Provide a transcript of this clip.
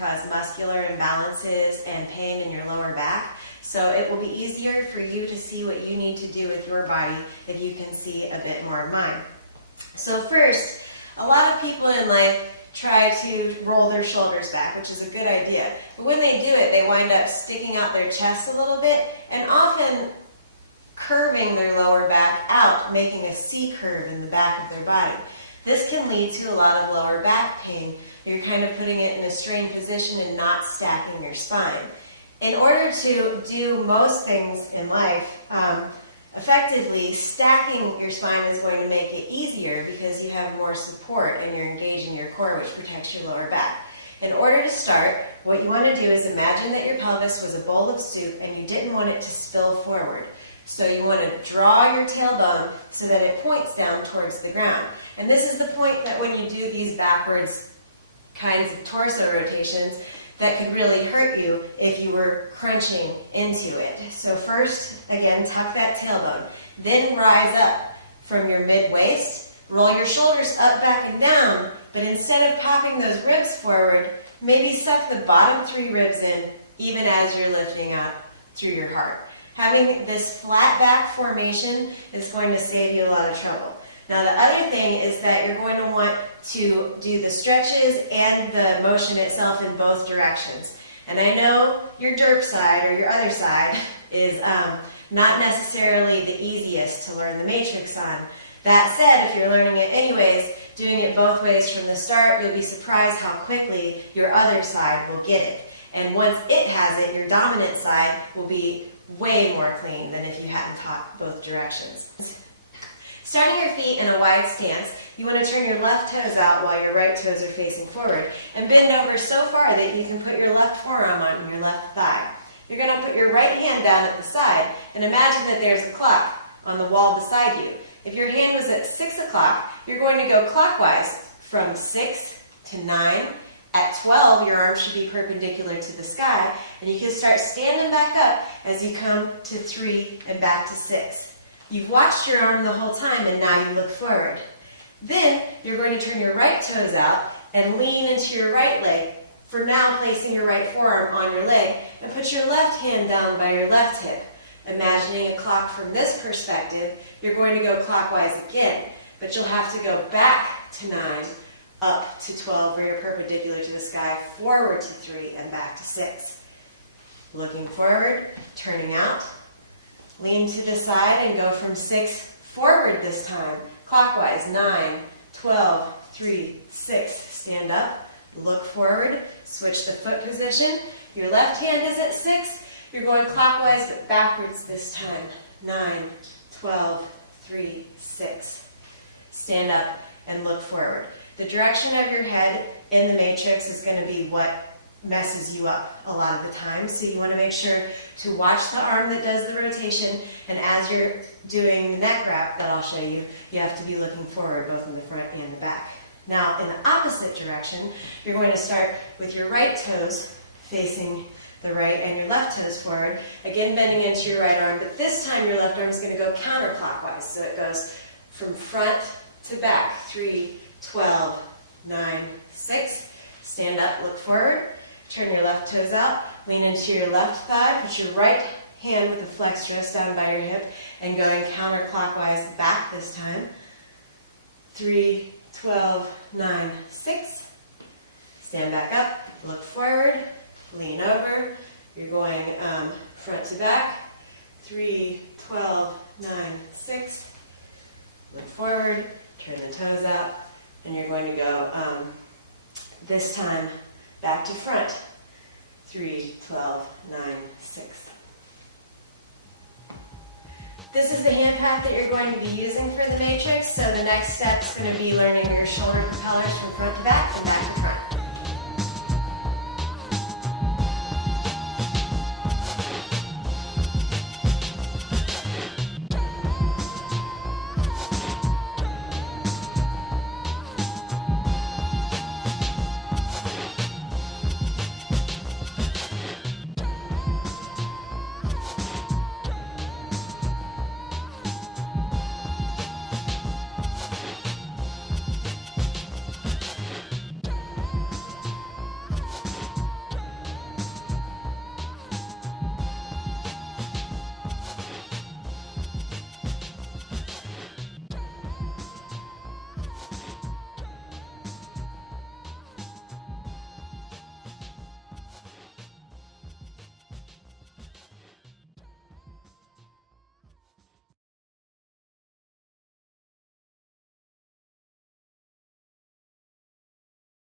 cause muscular imbalances and pain in your lower back. So it will be easier for you to see what you need to do with your body if you can see a bit more of mine. So first, a lot of people in life try to roll their shoulders back, which is a good idea. But when they do it, they wind up sticking out their chest a little bit and often curving their lower back out, making a C curve in the back of their body. This can lead to a lot of lower back pain. You're kind of putting it in a strained position and not stacking your spine. In order to do most things in life effectively, stacking your spine is going to make it easier because you have more support and you're engaging your core, which protects your lower back. In order to start, what you want to do is imagine that your pelvis was a bowl of soup and you didn't want it to spill forward. So you want to draw your tailbone so that it points down towards the ground. And this is the point that when you do these backwards kinds of torso rotations, that could really hurt you if you were crunching into it. So first, again, tuck that tailbone. Then rise up from your mid-waist. Roll your shoulders up, back, and down. But instead of popping those ribs forward, maybe suck the bottom 3 ribs in, even as you're lifting out through your heart. Having this flat back formation is going to save you a lot of trouble. Now the other thing is that you're going to want to do the stretches and the motion itself in both directions. And I know your derp side or your other side is not necessarily the easiest to learn the matrix on. That said, if you're learning it anyways, doing it both ways from the start, you'll be surprised how quickly your other side will get it. And once it has it, your dominant side will be way more clean than if you hadn't taught both directions. Starting your feet in a wide stance, you want to turn your left toes out while your right toes are facing forward and bend over so far that you can put your left forearm on your left thigh. You're going to put your right hand down at the side and imagine that there's a clock on the wall beside you. If your hand was at 6 o'clock, you're going to go clockwise from 6 to 9. At 12, your arms should be perpendicular to the sky, and you can start standing back up as you come to 3 and back to 6. You've watched your arm the whole time, and now you look forward. Then, you're going to turn your right toes out and lean into your right leg, for now placing your right forearm on your leg, and put your left hand down by your left hip. Imagining a clock from this perspective, you're going to go clockwise again, but you'll have to go back to 9, up to 12 where you're perpendicular to the sky, forward to 3, and back to 6. Looking forward, turning out, lean to the side and go from 6 forward this time, clockwise, 9, 12, 3, 6. Stand up, look forward, switch the foot position. Your left hand is at 6. You're going clockwise but backwards this time, 9, 12, 3, 6. Stand up and look forward. The direction of your head in the matrix is going to be what messes you up a lot of the time. So you want to make sure to watch the arm that does the rotation, and as you're doing the neck wrap that I'll show you, you have to be looking forward both in the front and the back. Now in the opposite direction, you're going to start with your right toes facing the right and your left toes forward, again bending into your right arm, but this time your left arm is going to go counterclockwise, so it goes from front to back, 3, 12, 9, 6. Stand up, look forward, turn your left toes out, lean into your left thigh, put your right hand with the flexed wrist down by your hip, and going counterclockwise back this time. 3, 12, 9, 6. Stand back up, look forward, lean over. You're going front to back. 3, 12, 9, 6. Look forward, turn the toes out, and you're going to go this time back to front. 3, 12, 9, 6. This is the hand path that you're going to be using for the matrix, so the next step is going to be learning your shoulder propellers from front to back and back to front.